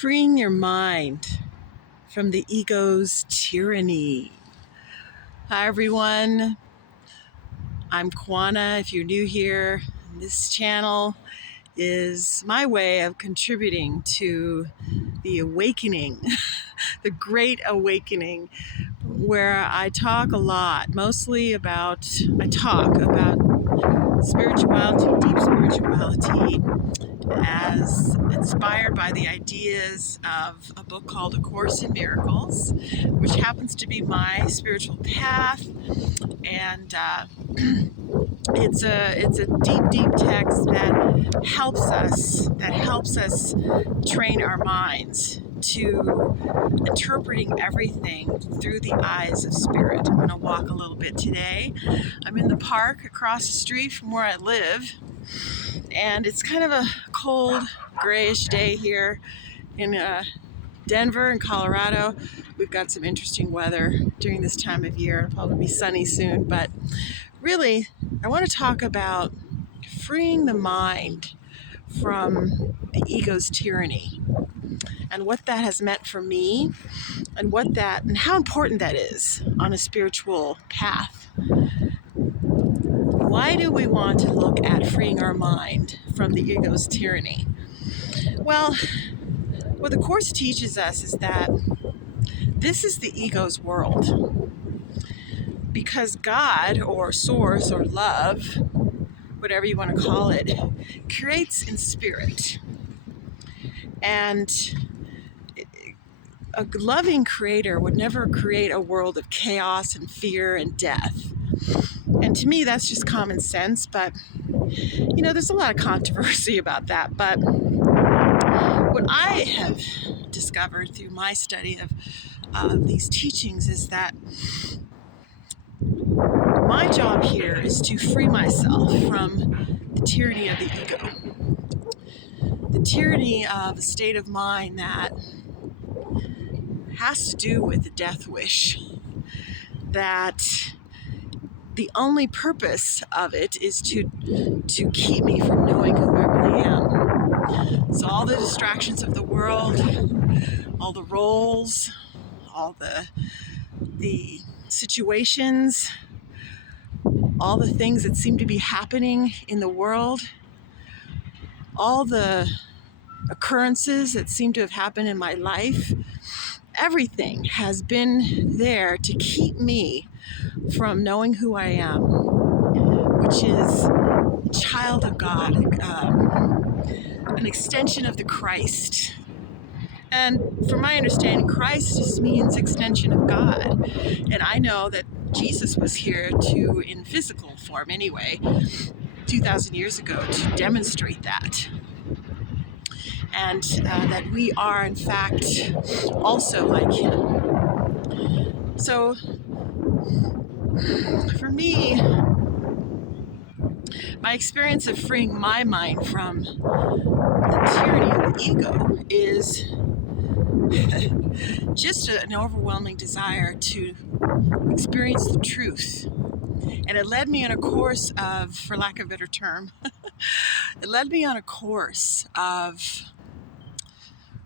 freeing your mind from the ego's tyranny. Hi everyone, I'm Kwana. If you're new here, this channel is my way of contributing to the awakening, the great awakening, where I talk a lot, I talk about spirituality, deep spirituality, as inspired by the ideas of a book called A Course in Miracles, which happens to be my spiritual path. And it's a deep text that helps us train our minds to interpreting everything through the eyes of spirit. I'm going to walk a little bit today. I'm in the park across the street from where I live, and it's kind of a cold, grayish day here in Denver and Colorado. We've got some interesting weather during this time of year. It'll probably be sunny soon, but really, I want to talk about freeing the mind from the ego's tyranny and what that has meant for me and how important that is on a spiritual path. Why do we want to look at freeing our mind from the ego's tyranny? Well, what the Course teaches us is that this is the ego's world. Because God, or Source, or love, whatever you want to call it, creates in spirit. And a loving creator would never create a world of chaos and fear and death. And to me, that's just common sense, but there's a lot of controversy about that. But what I have discovered through my study of these teachings is that my job here is to free myself from the tyranny of the ego, the tyranny of a state of mind that has to do with the death wish, that the only purpose of it is to keep me from knowing who I really am. So all the distractions of the world, all the roles, all the situations, all the things that seem to be happening in the world, all the occurrences that seem to have happened in my life, everything has been there to keep me from knowing who I am, which is a child of God, an extension of the Christ. And from my understanding, Christ just means extension of God. And I know that Jesus was here in physical form anyway, 2,000 years ago, to demonstrate that. And that we are, in fact, also like him. So, for me, my experience of freeing my mind from the tyranny of the ego is just an overwhelming desire to experience the truth. And it led me on a course of, for lack of a better term, it led me on a course of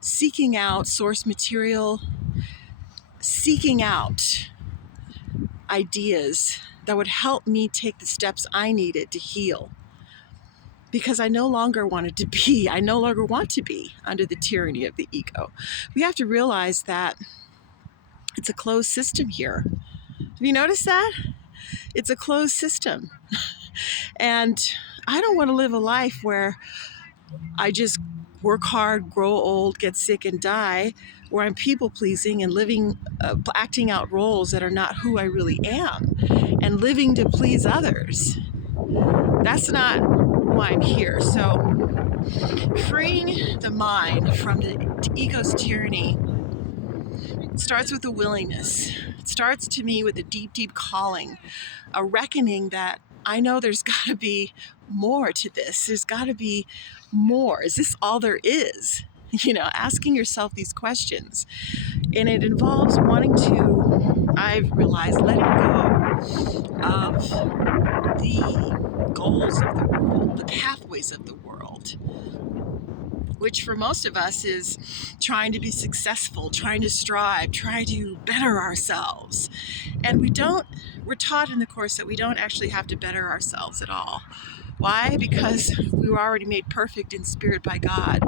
seeking out source material, seeking out ideas that would help me take the steps I needed to heal. Because I no longer want to be under the tyranny of the ego. We have to realize that it's a closed system here. Have you noticed that? It's a closed system. And I don't want to live a life where I just work hard, grow old, get sick, and die, where I'm people-pleasing and acting out roles that are not who I really am, and living to please others. That's not why I'm here. So, freeing the mind from the ego's tyranny starts with a willingness. It starts, to me, with a deep calling, a reckoning that I know there's got to be more to this. There's got to be more. Is this all there is? Asking yourself these questions. And it involves I've realized, letting go of the goals of the world, the pathways of the world, which for most of us is trying to be successful, trying to strive, trying to better ourselves. And we're taught in the Course that we don't actually have to better ourselves at all. Why? Because we were already made perfect in spirit by God.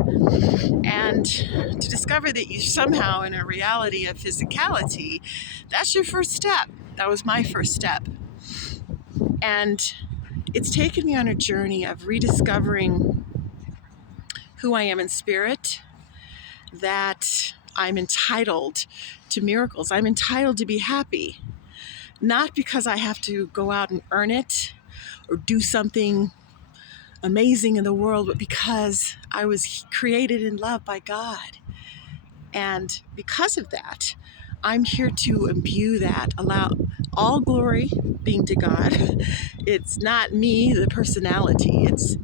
And to discover that you somehow in a reality of physicality, that's your first step. That was my first step. And it's taken me on a journey of rediscovering who I am in spirit, that I'm entitled to miracles. I'm entitled to be happy, not because I have to go out and earn it or do something amazing in the world, but because I was created in love by God. And because of that, I'm here to imbue that, allow all glory being to God. It's not me, the personality. It's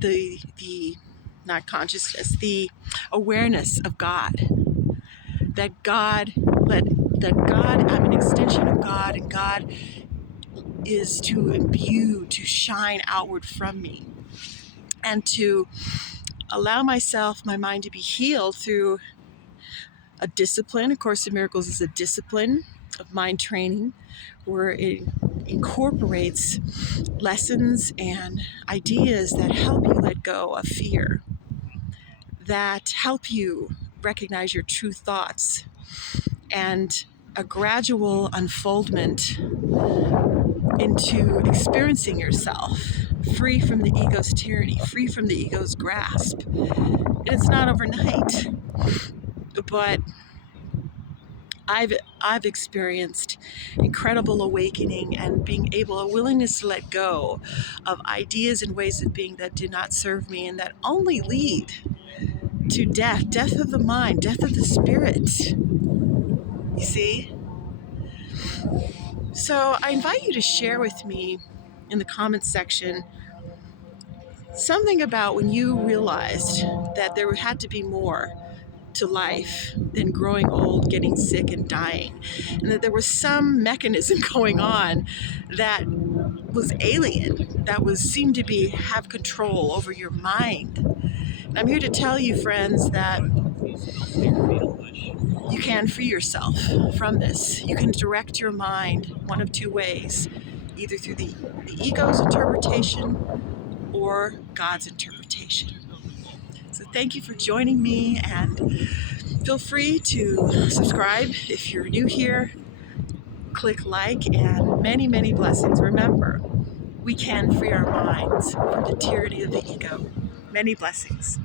the not consciousness, the awareness of God. That God I'm an extension of God, and God is to imbue, to shine outward from me, and to allow myself, my mind to be healed through a discipline. A Course in Miracles is a discipline of mind training where it incorporates lessons and ideas that help you let go of fear, that help you recognize your true thoughts, and a gradual unfoldment into experiencing yourself free from the ego's tyranny, free from the ego's grasp. And it's not overnight, but I've experienced incredible awakening and being able, a willingness to let go of ideas and ways of being that do not serve me and that only lead to death of the mind, death of the spirit. You see? So I invite you to share with me in the comments section something about when you realized that there had to be more to life than growing old, getting sick, and dying, and that there was some mechanism going on that was alien, that seemed to have control over your mind. And I'm here to tell you, friends, that you can free yourself from this. You can direct your mind one of two ways, either through the ego's interpretation or God's interpretation. So thank you for joining me, and feel free to subscribe if you're new here. Click like, and many, many blessings. Remember, we can free our minds from the tyranny of the ego. Many blessings.